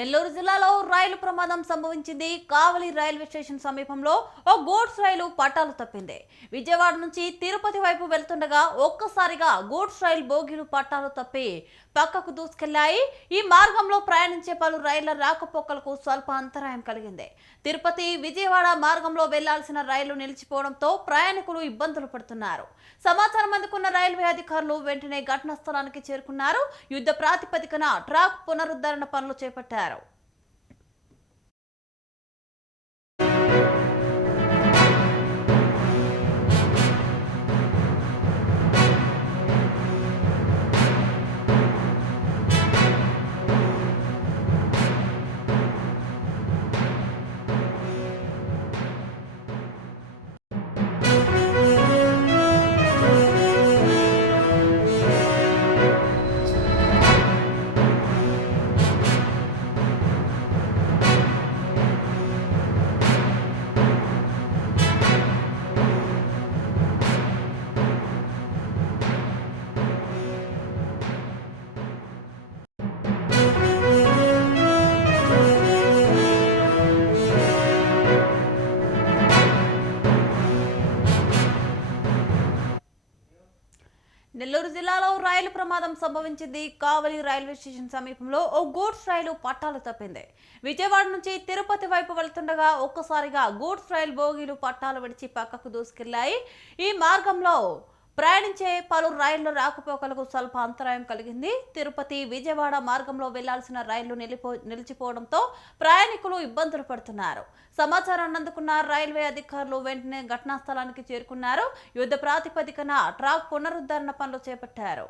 నెల్లూరు జిల్లాలో రైలు ప్రమాదం సంభవించింది. కావలి రైల్వే స్టేషన్ సమీపంలో ఓ గూడ్స్ రైలు పట్టాలు తప్పింది. విజయవాడ నుంచి తిరుపతి వైపు వెళ్తుండగా ఒక్కసారిగా గూడ్స్ రైలు బోగీలు పట్టాలు తప్పి పక్కకు దూసుకెళ్లాయి. ఈ మార్గంలో ప్రయాణించే పలు రైళ్ల రాకపోకలకు స్వల్ప అంతరాయం కలిగింది. తిరుపతి విజయవాడ మార్గంలో వెళ్లాల్సిన రైలు నిలిచిపోవడంతో ప్రయాణికులు ఇబ్బందులు పడుతున్నారు. సమాచారం అందుకున్న రైల్వే అధికారులు వెంటనే ఘటనా స్థలానికి చేరుకున్నారు. యుద్ధ ప్రాతిపదికన ట్రాక్ పునరుద్ధరణ పనులు చేపట్టారు. నెల్లూరు జిల్లాలో రైలు ప్రమాదం సంభవించింది. కావలి రైల్వే స్టేషన్ సమీపంలో ఓ గూడ్స్ రైలు పట్టాలు తప్పింది. విజయవాడ నుంచి తిరుపతి వైపు వెళ్తుండగా ఒక్కసారిగా గూడ్స్ రైలు బోగీలు పట్టాలు విడిచి పక్కకు దూసుకెళ్లాయి. ఈ మార్గంలో ప్రయాణించే పలు రైళ్ల రాకపోకలకు స్వల్ప అంతరాయం కలిగింది. తిరుపతి విజయవాడ మార్గంలో వెళ్లాల్సిన రైళ్లు నిలిచిపోవడంతో ప్రయాణికులు ఇబ్బందులు పడుతున్నారు. సమాచారాన్ని అందుకున్న రైల్వే అధికారులు వెంటనే ఘటనా స్థలానికి చేరుకున్నారు. యుద్ధ ప్రాతిపదికన ట్రాక్ పునరుద్ధరణ పనులు చేపట్టారు.